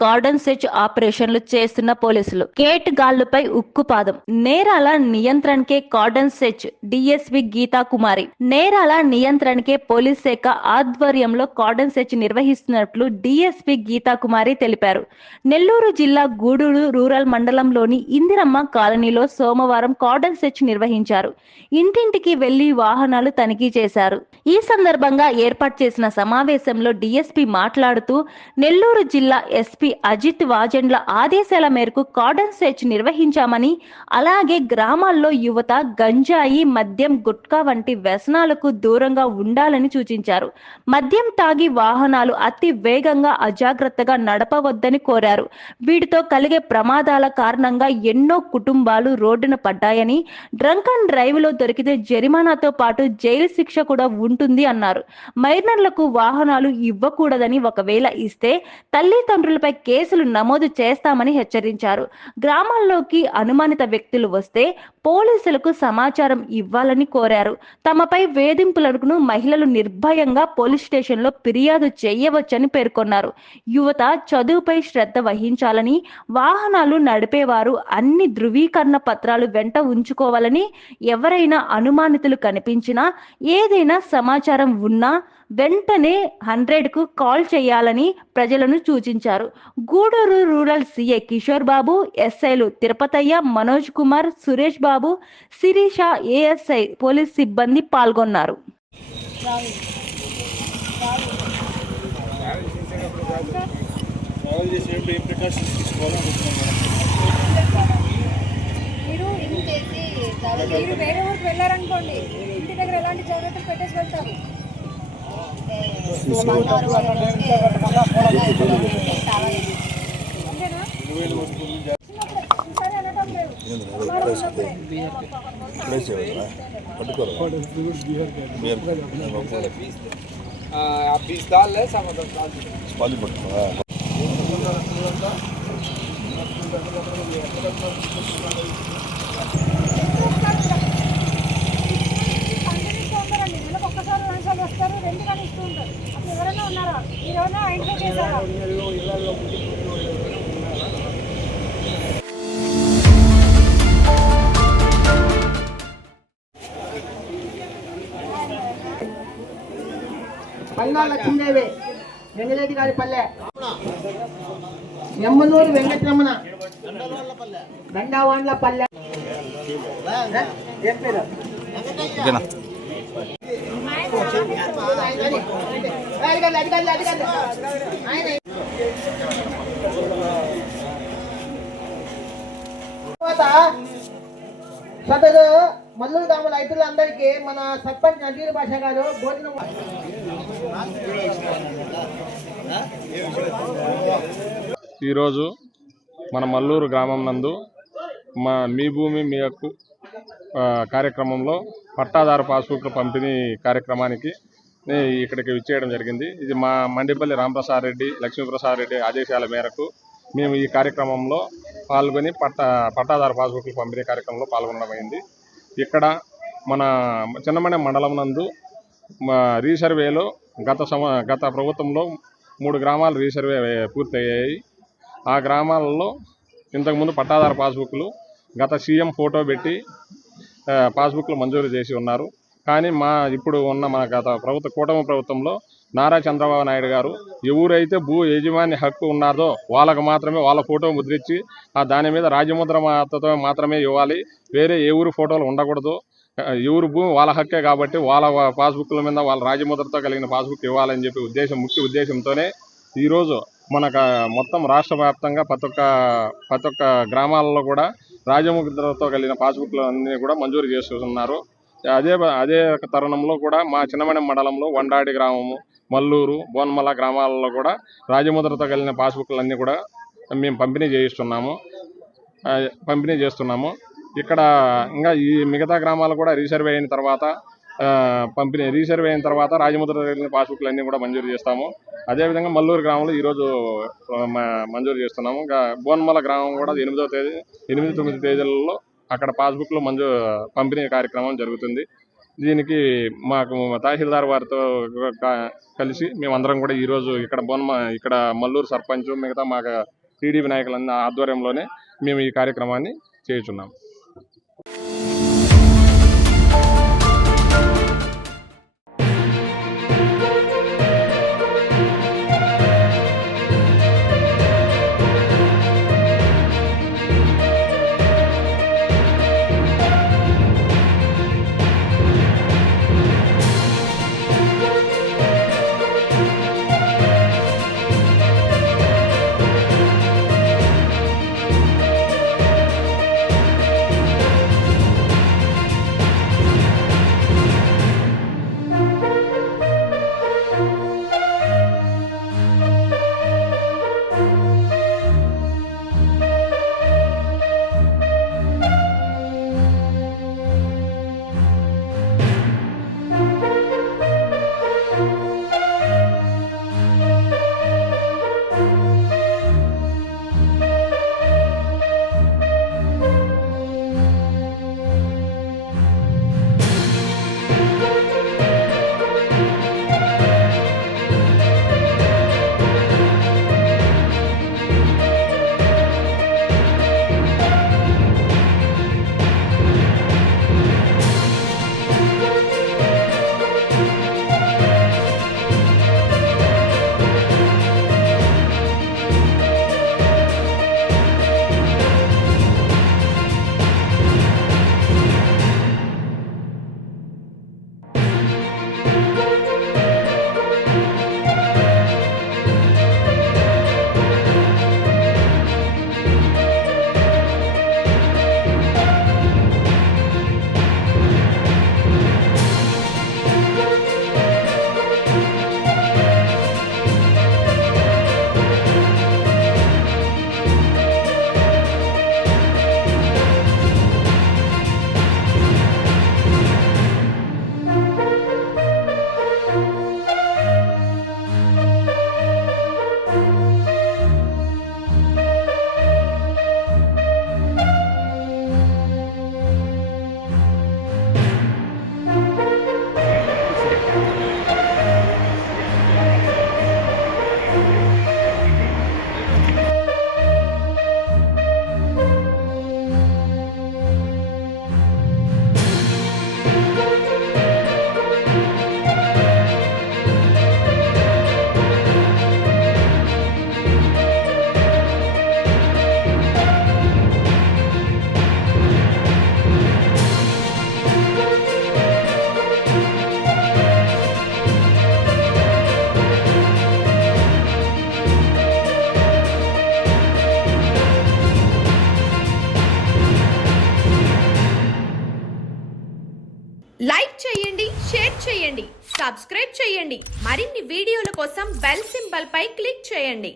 Cordon search ఆపరేషన్లు చేస్తున్న పోలీసులు కేట్ గాళ్లపై ఉక్కుపాదం. నేరాల నియంత్రణకే కార్డన్ సెర్చ్ డిఎస్పీ గీతా కుమారి. నేరాల నియంత్రణకే పోలీస్ శాఖ ఆధ్వర్యంలో కార్డన్ సెర్చ్ నిర్వహిస్తున్నట్లు డిఎస్పీ గీతా కుమారి తెలిపారు. నెల్లూరు జిల్లా గూడూరు రూరల్ మండలంలోని ఇందిరమ్మ కాలనీలో సోమవారం కార్డన్ సెర్చ్ నిర్వహించారు. ఇంటింటికి వెళ్లి వాహనాలు తనిఖీ చేశారు. ఈ సందర్భంగా ఏర్పాటు చేసిన సమావేశంలో డిఎస్పీ మాట్లాడుతూ నెల్లూరు జిల్లా ఎస్పీ అజిత్ వాజెండ్ల ఆదేశాల మేరకు కార్డన్ సెర్చ్ నిర్వహించామని, అలాగే గ్రామాల్లో యువత గంజాయి, మద్యం, గుట్కా వంటి వ్యసనాలకు దూరంగా ఉండాలని సూచించారు. మద్యం తాగి వాహనాలు అతి వేగంగా అజాగ్రత్తగా నడపవద్దని కోరారు. వీటితో కలిగే ప్రమాదాల కారణంగా ఎన్నో కుటుంబాలు రోడ్డున పడ్డాయని, డ్రంక్ అండ్ డ్రైవ్ లో దొరికితే జరిమానాతో పాటు జైలు శిక్ష కూడా ఉంటుంది అన్నారు. మైనర్లకు వాహనాలు ఇవ్వకూడదని, ఒకవేళ ఇస్తే తల్లిదండ్రులపై కేసులు నమోదు చేస్తామని హెచ్చరించారు. గ్రామాల్లోకి అనుమానిత వ్యక్తులు వస్తే పోలీసులకు సమాచారం ఇవ్వాలని కోరారు. తమపై వేధింపులను మహిళలు నిర్భయంగా పోలీస్ స్టేషన్లో ఫిర్యాదు చేయవచ్చని పేర్కొన్నారు. యువత చదువుపై శ్రద్ధ వహించాలని, వాహనాలు నడిపేవారు అన్ని ధృవీకరణ పత్రాలు వెంట ఉంచుకోవాలని, ఎవరైనా అనుమానితులు కనిపించినా, ఏదైనా సమాచారం ఉన్నా వెంటనే 100కు కాల్ చేయాలని ప్రజలను సూచించారు. గూడూరు రూరల్ సీఐ కిషోర్ బాబు, ఎస్ఐలు తిరుపతయ్య, మనోజ్ కుమార్, సురేష్ బాబు, శిరీష, ఏఎస్ఐ పోలీస్ సిబ్బంది పాల్గొన్నారు. మీరు వేరే ఊరికి వెళ్ళారనుకోండి, ఇంటి దగ్గర ఎలాంటి జాగ్రత్తలు పెట్టేసి వెళ్తారు? వస్తారు, రెండు కానీ ఇస్తూ ఉంటారు. అప్పుడు ఎవరైనా ఉన్నారా? మీరెవరైనా ఐడెంటిఫై చేశారా? పల్లా లక్ష్మీదేవి, వెంగళరెడ్డి గారి పల్లె, ఎమ్మనూరు వెంకటరమణ, దండవాండ్ల పల్లె. ఏం పేరు? సదరు మల్లూరు గ్రామ రైతులందరికీ మన సర్పంచ్ నజీర్ బాషా గారు భోజనం. ఈరోజు మన మల్లూరు గ్రామం నందు మీ భూమి మీ హక్కు కార్యక్రమంలో పట్టాదారు పాస్బుక్ల పంపిణీ కార్యక్రమానికి ఇక్కడికి విచ్చేయడం జరిగింది. ఇది మా మండిపల్లి రాంప్రసాద్ రెడ్డి, లక్ష్మీప్రసాద్ రెడ్డి ఆదేశాల మేరకు మేము ఈ కార్యక్రమంలో పాల్గొని పట్టాదారు పాస్బుక్ల పంపిణీ కార్యక్రమంలో పాల్గొనడమైంది. ఇక్కడ మన చిన్నమనే మండలం నందు రీసర్వేలో గత ప్రభుత్వంలో 3 గ్రామాలు రీసర్వే పూర్తయ్యాయి. ఆ గ్రామాలలో ఇంతకుముందు పట్టాదారు పాస్బుక్లు గత సీఎం ఫోటో పెట్టి పాస్బుక్లు మంజూరు చేసి ఉన్నారు. కానీ ఇప్పుడు ఉన్న మన గత కూటమి ప్రభుత్వంలో నారా చంద్రబాబు నాయుడు గారు ఎవరైతే భూ యజమాని హక్కు ఉన్నారో వాళ్ళకు మాత్రమే వాళ్ళ ఫోటో ముద్రించి దాని మీద రాజముద్రతో మాత్రమే ఇవ్వాలి, వేరే ఏ ఊరు ఫోటోలు ఉండకూడదు. ఎవరు భూమి వాళ్ళ హక్కే కాబట్టి వాళ్ళ పాస్బుక్ల మీద వాళ్ళ రాజముద్రతో కలిగిన పాస్బుక్ ఇవ్వాలని చెప్పి ముఖ్య ఉద్దేశంతోనే ఈరోజు మనకు మొత్తం రాష్ట్ర వ్యాప్తంగా ప్రతి ఒక్క గ్రామాలలో కూడా రాజముద్రతో కలిగిన పాస్బుక్లు అన్నీ కూడా మంజూరు చేస్తున్నారు. అదే తరుణంలో కూడా మా చిన్నమనే మండలంలో వండాడి గ్రామము, మల్లూరు, బోన్మల గ్రామాలలో కూడా రాజముద్రతో కలిగిన పాస్బుక్లన్నీ కూడా మేము పంపిణీ చేస్తున్నాము. ఇక్కడ ఇంకా ఈ మిగతా గ్రామాలు కూడా రీసర్వే అయిన తర్వాత రాజముద్రతో కలిగిన పాస్బుక్లన్నీ కూడా మంజూరు చేస్తాము. అదేవిధంగా మల్లూరు గ్రామంలో ఈరోజు మంజూరు చేస్తున్నాము. ఇంకా బోన్మల గ్రామం కూడా 8, 9 తేదీలలో అక్కడ పాస్బుక్లు పంపిణీ కార్యక్రమం జరుగుతుంది. దీనికి మాకు తహసీల్దార్ వారితో కలిసి మేమందరం కూడా ఈరోజు ఇక్కడ మల్లూరు సర్పంచ్ మిగతా మా టీడీపీ నాయకులందరి ఆధ్వర్యంలోనే మేము ఈ కార్యక్రమాన్ని చేయుచున్నాం. లైక్ చేయండి, షేర్ చేయండి, సబ్స్క్రైబ్ చేయండి. మరిన్ని వీడియోల కోసం బెల్ సింబల్ పై క్లిక్ చేయండి.